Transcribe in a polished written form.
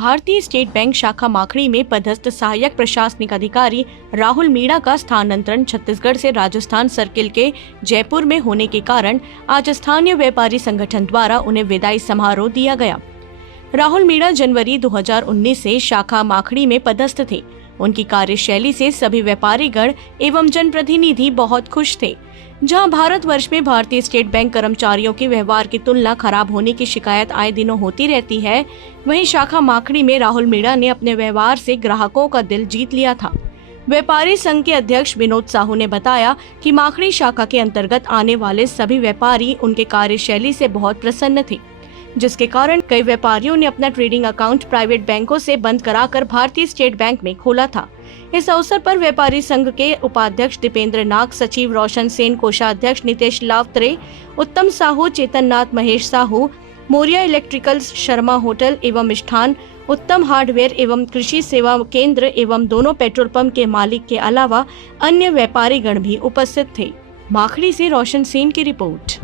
भारतीय state bank शाखा माखड़ी में पदस्थ सहायक प्रशासनिक अधिकारी राहुल मीणा का स्थानांतरण छत्तीसगढ़ से राजस्थान सर्किल के जयपुर में होने के कारण आज स्थानीय व्यापारी संगठन द्वारा उन्हें विदाई समारोह दिया गया। राहुल मीणा जनवरी 2019 से शाखा माखड़ी में पदस्थ थे। उनकी कार्यशैली से सभी व्यापारीगण एवं जनप्रतिनिधि बहुत खुश थे। जहां भारतवर्ष में भारतीय स्टेट बैंक कर्मचारियों के व्यवहार की तुलना खराब होने की शिकायत आए दिनों होती रहती है, वहीं शाखा माखड़ी में राहुल मीणा ने अपने व्यवहार से ग्राहकों का दिल जीत लिया था। व्यापारी संघ के अध्यक्ष विनोद साहू ने बताया कि माखड़ी शाखा के अंतर्गत आने वाले सभी व्यापारी उनके कार्यशैली से बहुत प्रसन्न थे, जिसके कारण कई व्यापारियों ने अपना ट्रेडिंग अकाउंट प्राइवेट बैंकों से बंद कराकर भारतीय स्टेट बैंक में खोला था। इस अवसर पर व्यापारी संघ के उपाध्यक्ष दीपेंद्र नाग, सचिव रोशन सेन, कोषाध्यक्ष नितेश लावत्रे, उत्तम साहू, चेतन नाथ, महेश साहू, मोरिया इलेक्ट्रिकल्स, शर्मा होटल एवं मिष्ठान, उत्तम हार्डवेयर एवं कृषि सेवा केंद्र एवं दोनों पेट्रोल पंप के मालिक के अलावा अन्य व्यापारी गण भी उपस्थित थे। माखड़ी से रोशन सेन की रिपोर्ट।